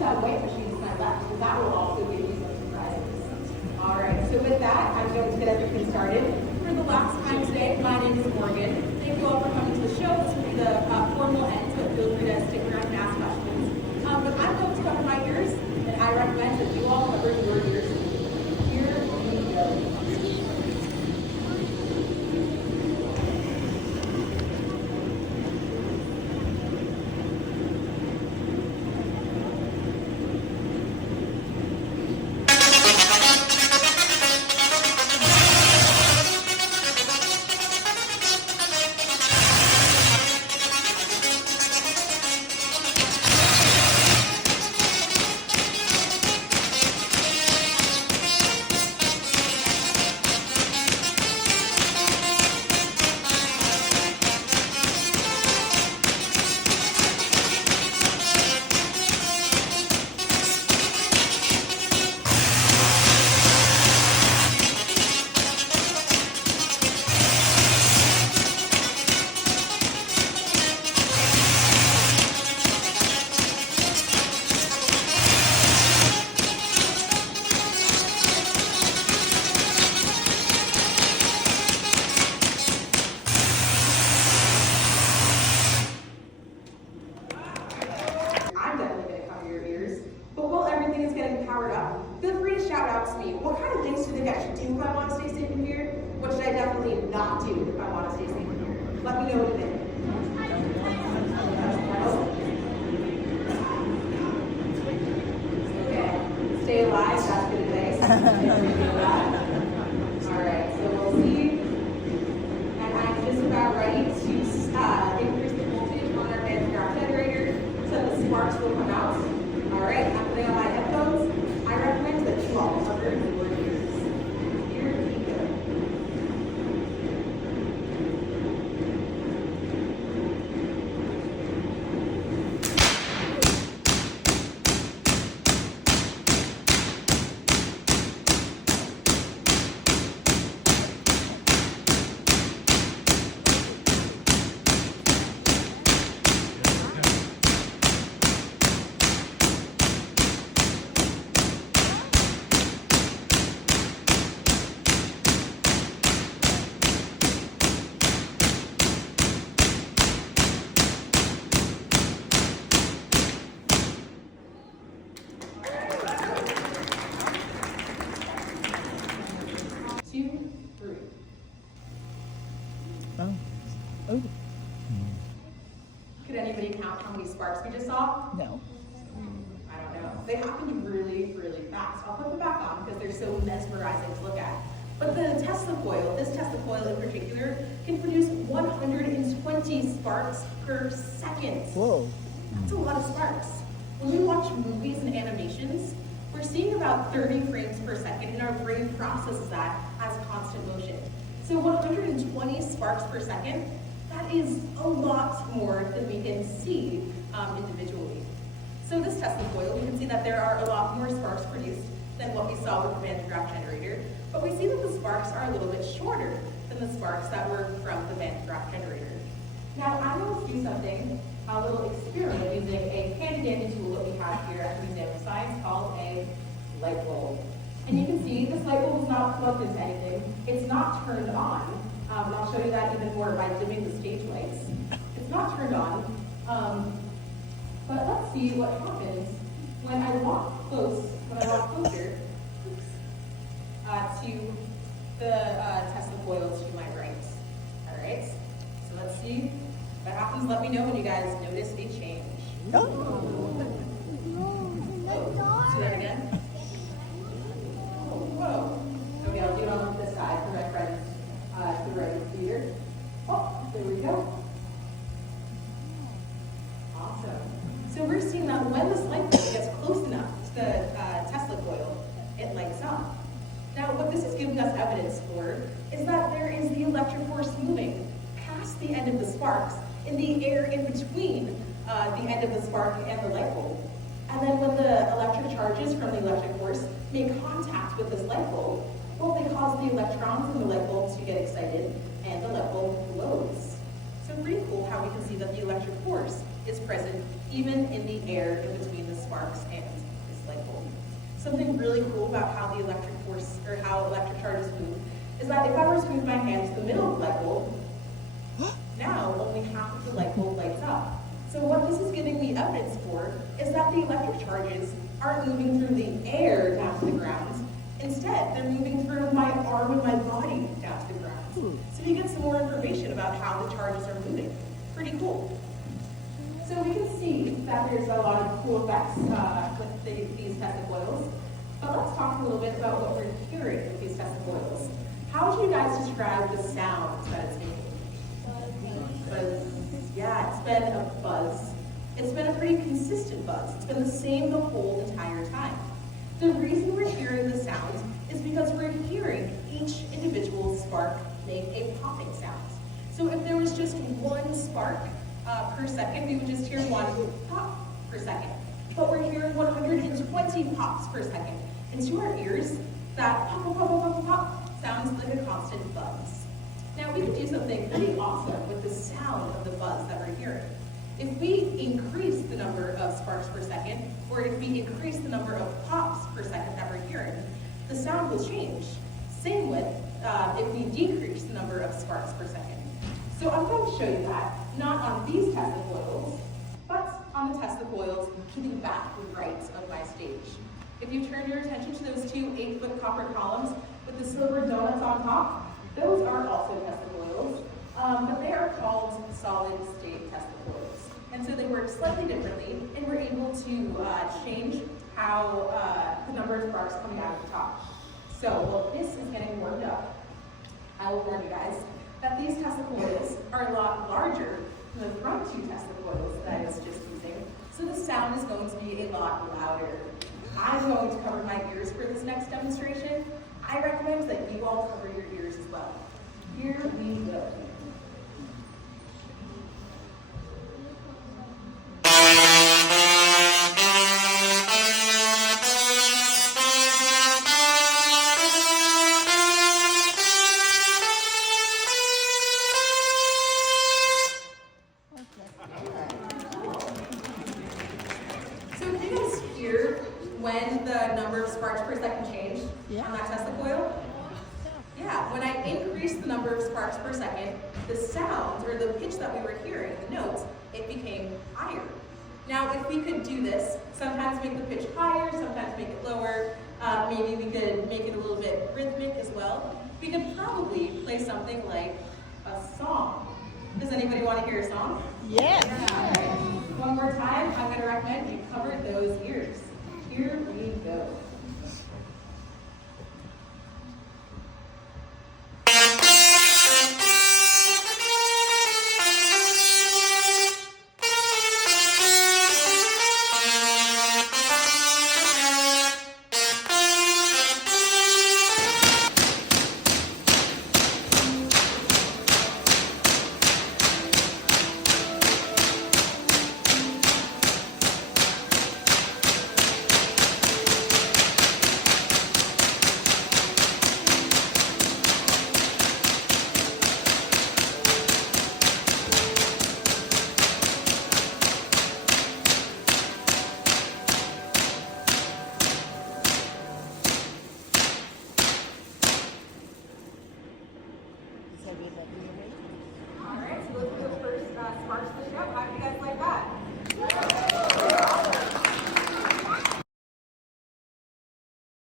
that weight machine to my left, because that will also give you some surprises. All right, so with that, I'm going to get everything started. For the last time today, my name is Morgan. Thank you all for coming to the show. This will be the formal end, so feel free to stick around and ask questions. But I'm going to cover my ears, and I recommend that you all cover your ears. Here we go. I'm definitely going to cover your ears. But while everything is getting powered up, feel free to shout out to me. What kind of things do you think I should do if I want to stay safe in here? What should I definitely not do if I want to stay safe in here? Let me know what you think. Okay. Stay alive, that's good advice. Stay alive. All right, so we'll see. And I'm just about ready to increase the voltage on our pantograph generator so the sparks will come out. All right, I'm putting on my headphones. I recommend that you all cover your ears. Here we go. Oh, Could anybody count how many sparks we just saw? no. I don't know. They happen really, really fast. I'll put them back on because they're so mesmerizing to look at. But the Tesla coil, this Tesla coil in particular, can produce 120 sparks per second. Whoa. That's a lot of sparks. When we watch movies and animations, we're seeing about 30 frames per second, and our brain processes that as constant motion. So 120 sparks per second, that is a lot more than we can see individually. So this Tesla coil, we can see that there are a lot more sparks produced than what we saw with the Van de Graaff generator, but we see that the sparks are a little bit shorter than the sparks that were from the Van de Graaff generator. Now I'm going to do something, a little experiment using a handy-dandy tool that we have here at the Museum of Science called a light bulb. And you can see this light bulb is not plugged into anything. It's not turned on. And I'll show you that even more by dimming the stage lights. It's not turned on. But let's see what happens when I walk closer to the Tesla coil to my right. All right. So let's see what happens. Let me know when you guys notice a change. Oh, see that again? Oh, whoa. Okay, I'll do it on this side for my friends to the right here. Oh, there we go. Awesome. So we're seeing that when this light bulb gets close enough to the Tesla coil, it lights up. Now, what this is giving us evidence for is that there is the electric force moving past the end of the sparks in the air in between the end of the spark and the light bulb. And then when the electric charges from the electric force make contact with this light bulb, well, they cause the electrons in the light bulb to get excited and the light bulb glows. So pretty cool how we can see that the electric force is present even in the air in between the sparks and this light bulb. Something really cool about how the electric force, or how electric charges move, is that if I were to move my hand to the middle of the light bulb, now only half of the light bulb lights up. So what this is giving me evidence for is that the electric charges aren't moving through the air down to the ground. Instead, they're moving through my arm and my body down to the ground. So we get some more information about how the charges are moving. Pretty cool. So we can see that there's a lot of cool effects with these Tesla coils. But let's talk a little bit about what we're hearing with these Tesla coils. How would you guys describe the sounds that it's making? Buzz. Yeah, it's been a buzz. It's been a pretty consistent buzz. It's been the same the whole entire time. The reason we're hearing the sounds is because we're hearing each individual spark make a popping sound. So if there was just one spark per second, we would just hear one pop per second. But we're hearing 120 pops per second. And to our ears, that pop, pop, pop, pop, pop, pop sounds like a constant buzz. Now we can do something pretty awesome with the sound of the buzz that we're hearing. If we increase the number of sparks per second, or if we increase the number of pops per second that we're hearing, the sound will change. Same with if we decrease the number of sparks per second. So I'm going to show you that, not on these Tesla coils, but on the Tesla coils to the back right of my stage. If you turn your attention to those two 8-foot copper columns with the silver donuts on top, those are also Tesla coils, but they are called solid-state Tesla coils. And so they work slightly differently, and we're able to change how the number of sparks coming out of the top. So while this is getting warmed up, I will warn you guys that these Tesla coils are a lot larger than the front two Tesla coils that I was just using, so the sound is going to be a lot louder. I'm going to cover my ears for this next demonstration. I recommend that you all cover your ears as well. Here we go. So can you guys hear when the number of sparks per second changed on that Tesla coil? Yeah, when I increased the number of sparks per second, the sound, or the pitch that we were hearing, the notes, it became higher. Now, if we could do this, sometimes make the pitch higher, sometimes make it lower, maybe we could make it a little bit rhythmic as well. We could probably play something like a song. Does anybody want to hear a song? Yes. Yeah. One more time, I'm going